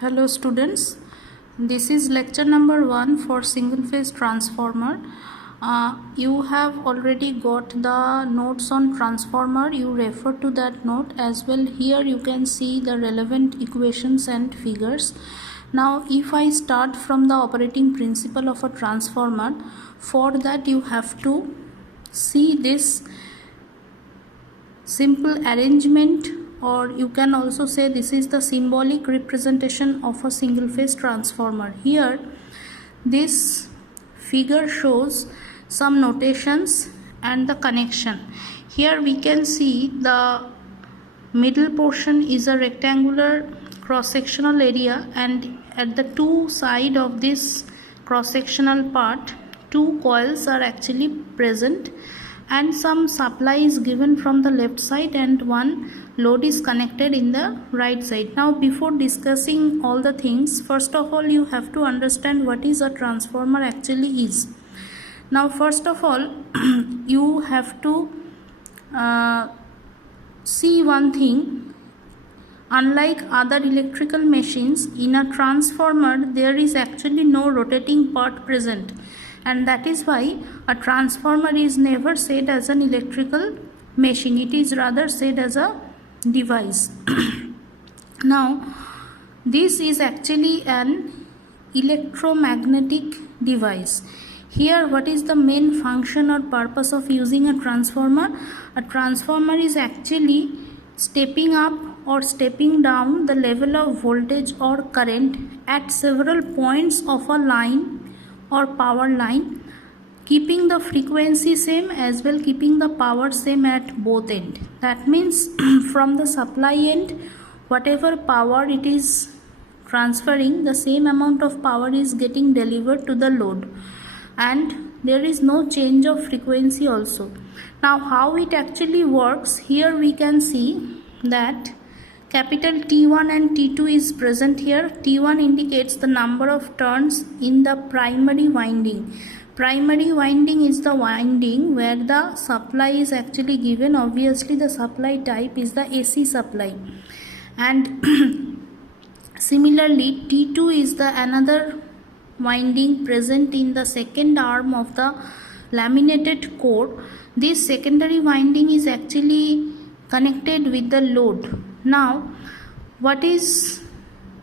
Hello students, this is lecture number 1 for single phase transformer. You have already got the notes on transformer. You refer to that note as well. Here you can see the relevant equations and figures. Now if I start from the operating principle of a transformer, for that you have to see this simple arrangement, or you can also say this is the symbolic representation of a single phase transformer. Here this figure shows some notations and the connection. Here we can see the middle portion is a rectangular cross-sectional area, and at the two sides of this cross-sectional part, two coils are actually present, and some supply is given from the left side and one load is connected in the right side. Now before discussing all the things, first of all you have to understand what is a transformer actually is. Now first of all you have to see one thing. Unlike other electrical machines, in a transformer there is actually no rotating part present, and that is why a transformer is never said as an electrical machine. It is rather said as a device. Now this is actually an electromagnetic device. Here what is the main function or purpose of using a transformer? A transformer is actually stepping up or stepping down the level of voltage or current at several points of a line or power line, keeping the frequency same as well keeping the power same at both ends. That means from the supply end, whatever power it is transferring, the same amount of power is getting delivered to the load, and there is no change of frequency also. Now how it actually works, here we can see that capital T1 and T2 is present here. T1 indicates the number of turns in the primary winding. Primary winding is the winding where the supply is actually given. Obviously the supply type is the AC supply, and similarly T2 is the another winding present in the second arm of the laminated core. This secondary winding is actually connected with the load. Now what is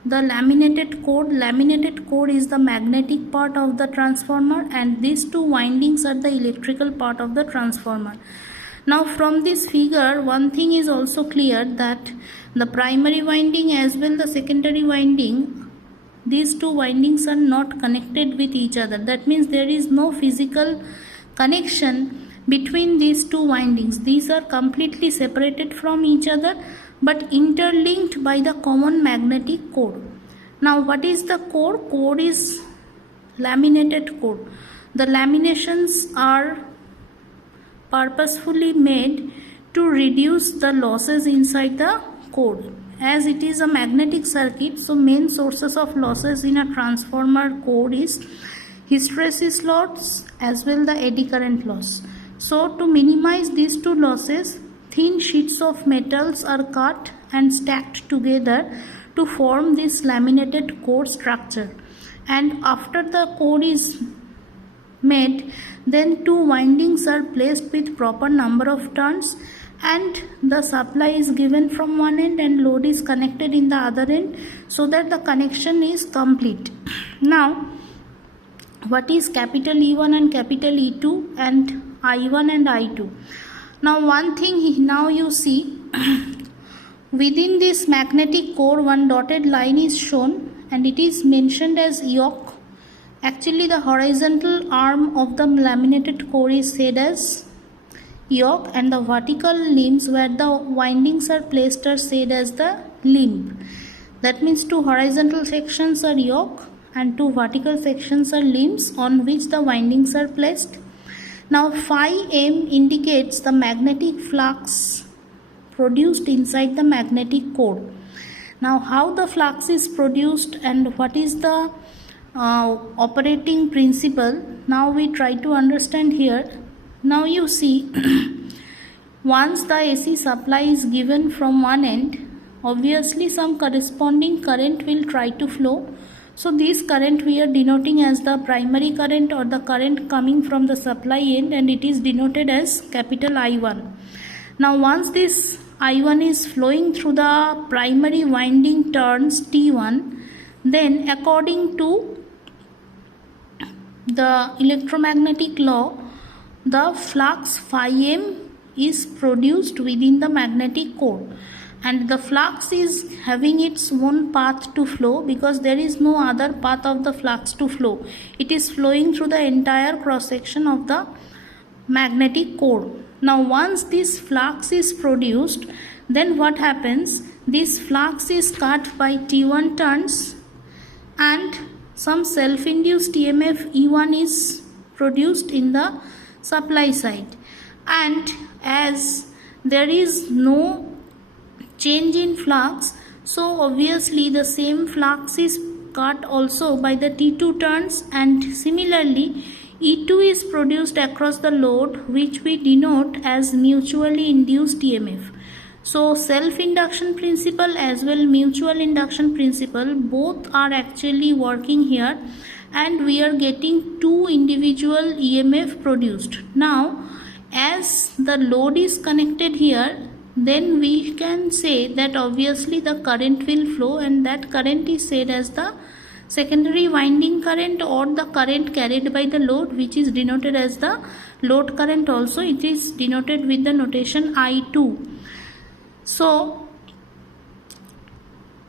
the laminated core? Laminated core is the magnetic part of the transformer, and these two windings are the electrical part of the transformer. Now from this figure one thing is also clear, that the primary winding as well the secondary winding, these two windings are not connected with each other. That means there is no physical connection between these two windings. These are completely separated from each other but interlinked by the common magnetic core. Now what is the core? Core is laminated core. The laminations are purposefully made to reduce the losses inside the core. As it is a magnetic circuit, so main sources of losses in a transformer core is hysteresis loss as well the eddy current loss. So to minimize these two losses, thin sheets of metals are cut and stacked together to form this laminated core structure. And after the core is made, then two windings are placed with proper number of turns, and the supply is given from one end and load is connected in the other end, so that the connection is complete. Now what is capital E1 and capital E2 and I1 and I2? Now one thing, now you see within this magnetic core one dotted line is shown, and it is mentioned as yoke. Actually the horizontal arm of the laminated core is said as yoke, and the vertical limbs where the windings are placed are said as the limb. That means two horizontal sections are yoke and two vertical sections are limbs on which the windings are placed. Now phi m indicates the magnetic flux produced inside the magnetic core. Now how the flux is produced and what is the operating principle, now we try to understand here. Now you see once the AC supply is given from one end, obviously some corresponding current will try to flow. So this current we are denoting as the primary current or the current coming from the supply end, and it is denoted as capital I1. Now once this I1 is flowing through the primary winding turns T1, then according to the electromagnetic law, the flux phi m is produced within the magnetic core, and the flux is having its own path to flow because there is no other path of the flux to flow. It is flowing through the entire cross section of the magnetic core. Now once this flux is produced, then what happens? This flux is cut by T1 turns and some self-induced EMF E1 is produced in the supply side, and as there is no change in flux, so obviously the same flux is cut also by the T2 turns, and similarly E2 is produced across the load, which we denote as mutually induced EMF. So self-induction principle as well mutual induction principle, both are actually working here, and we are getting two individual EMF produced. Now as the load is connected here, then we can say that obviously the current will flow, and that current is said as the secondary winding current or the current carried by the load, which is denoted as the load current also. It is denoted with the notation I2. So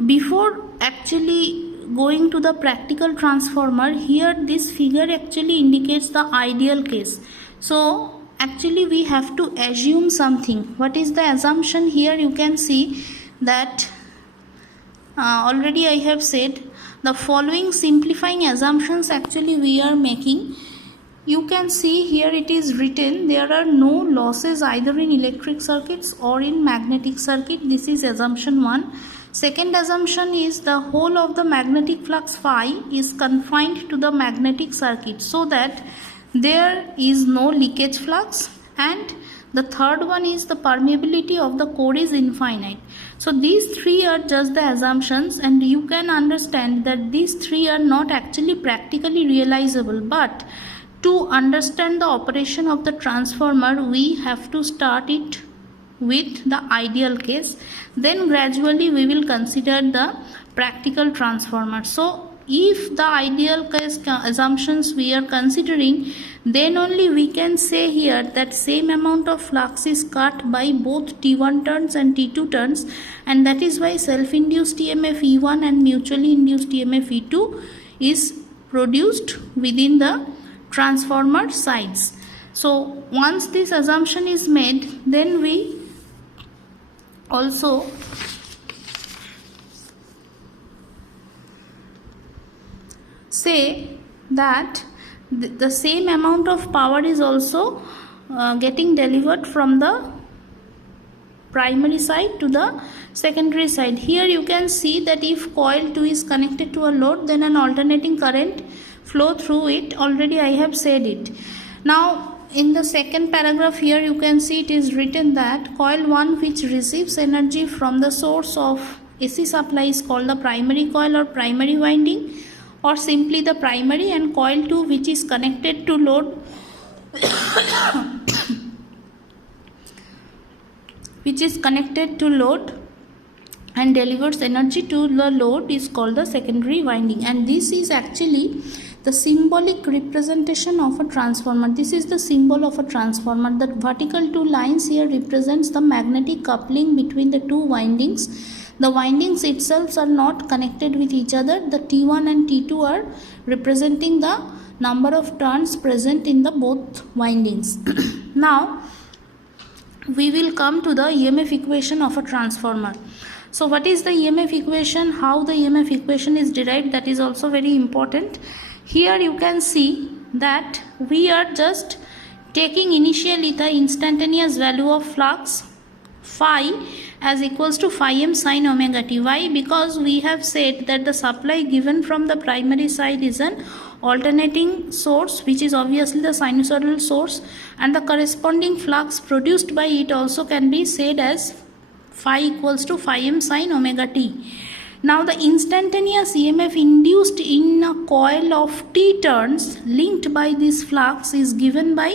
before actually going to the practical transformer, here this figure actually indicates the ideal case. So actually we have to assume something. What is the assumption here? You can see that already I have said the following simplifying assumptions actually we are making. You can see here it is written there are no losses either in electric circuits or in magnetic circuit. This is assumption 1. Second assumption is the whole of the magnetic flux phi is confined to the magnetic circuit so that there is no leakage flux, and the third one is the permeability of the core is infinite. So these three are just the assumptions, and you can understand that these three are not actually practically realizable, but to understand the operation of the transformer we have to start it with the ideal case, then gradually we will consider the practical transformer. So if the ideal case assumptions we are considering, then only we can say here that same amount of flux is cut by both T1 turns and T2 turns, and that is why self-induced EMF E1 and mutually induced EMF E2 is produced within the transformer sides. So once this assumption is made, then we also say that the same amount of power is also getting delivered from the primary side to the secondary side. Here you can see that if coil 2 is connected to a load, then an alternating current flow through it. Already I have said it. Now in the second paragraph here you can see it is written that coil 1 which receives energy from the source of AC supply is called the primary coil or primary winding, or simply the primary, and coil 2 which is connected to load which is connected to load and delivers energy to the load is called the secondary winding. And this is actually the symbolic representation of a transformer. This is the symbol of a transformer. The vertical two lines here represents the magnetic coupling between the two windings. The windings itself are not connected with each other. The T1 and T2 are representing the number of turns present in the both windings. Now we will come to the EMF equation of a transformer. So what is the EMF equation? How the EMF equation is derived, that is also very important. Here you can see that we are just taking initially the instantaneous value of flux phi as equals to phi m sin omega t. Why? Because we have said that the supply given from the primary side is an alternating source, which is obviously the sinusoidal source, and the corresponding flux produced by it also can be said as phi equals to phi m sin omega t. Now the instantaneous EMF induced in a coil of t turns linked by this flux is given by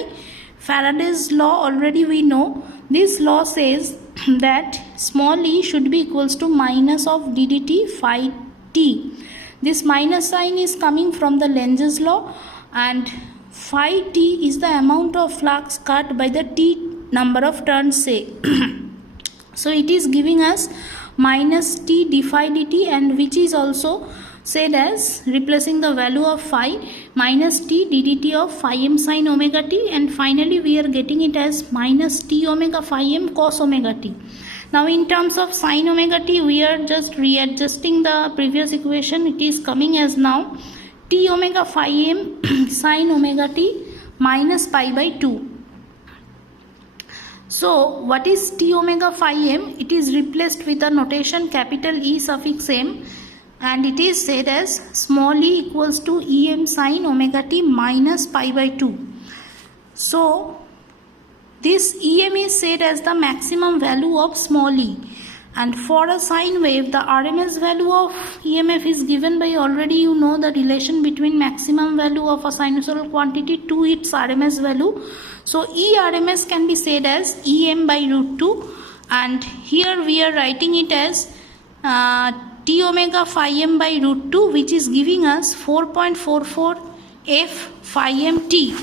Faraday's law. Already we know this law says that small e should be equals to minus of ddt phi t. This minus sign is coming from the Lenz's law, and phi t is the amount of flux cut by the t number of turns, say. So it is giving us minus t d phi dt, and which is also said as replacing the value of phi minus t ddt of phi m sin omega t, and finally we are getting it as minus t omega phi m cos omega t. Now in terms of sin omega t, we are just readjusting the previous equation. It is coming as now t omega phi m sin omega t minus pi by 2. So what is t omega phi m? It is replaced with a notation capital E suffix m, and it is said as small e equals to em sin omega t minus pi by 2. So this em is said as the maximum value of small e, and for a sine wave the RMS value of EMF is given by, already you know the relation between maximum value of a sinusoidal quantity to its RMS value. So E RMS can be said as Em by root 2, and here we are writing it as t omega phi m by root 2, which is giving us 4.44 f phi m t.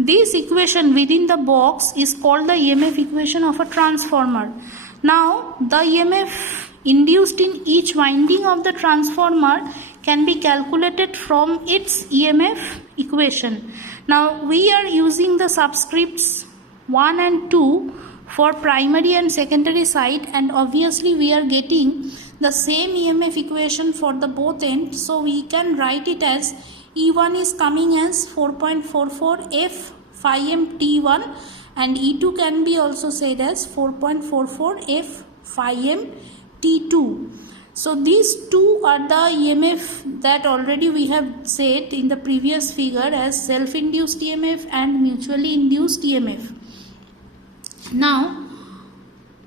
This equation within the box is called the EMF equation of a transformer. Now the EMF induced in each winding of the transformer can be calculated from its EMF equation. Now we are using the subscripts 1 and 2 for primary and secondary side, and obviously we are getting the same EMF equation for the both ends, so we can write it as E1 is coming as 4.44 f phi m t1, and E2 can be also said as 4.44 f phi m t2. So these two are the EMF that already we have said in the previous figure as self-induced EMF and mutually induced EMF. Now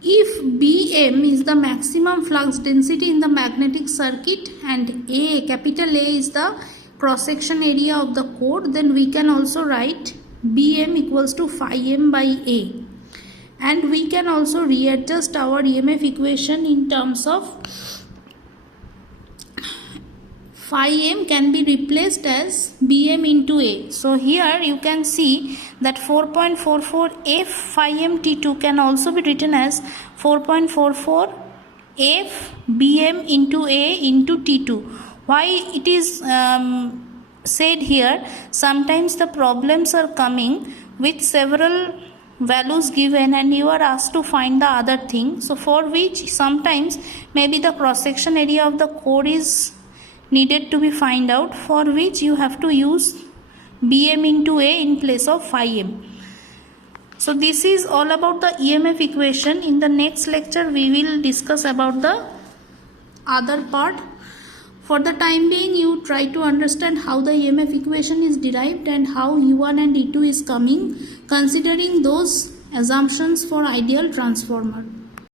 if Bm is the maximum flux density in the magnetic circuit and A, capital A, is the cross-section area of the core, then we can also write Bm equals to phi m by A, and we can also readjust our EMF equation in terms of phi m can be replaced as Bm into A. So here you can see that 4.44 f phi m t2 can also be written as 4.44 f Bm into A into t2. Why it is said here, sometimes the problems are coming with several values given and you are asked to find the other thing, so for which sometimes maybe the cross section area of the core is needed to be find out, for which you have to use Bm into A in place of phi m. So this is all about the EMF equation. In the next lecture we will discuss about the other part. For the time being, you try to understand how the EMF equation is derived and how E1 and E2 is coming, considering those assumptions for ideal transformer.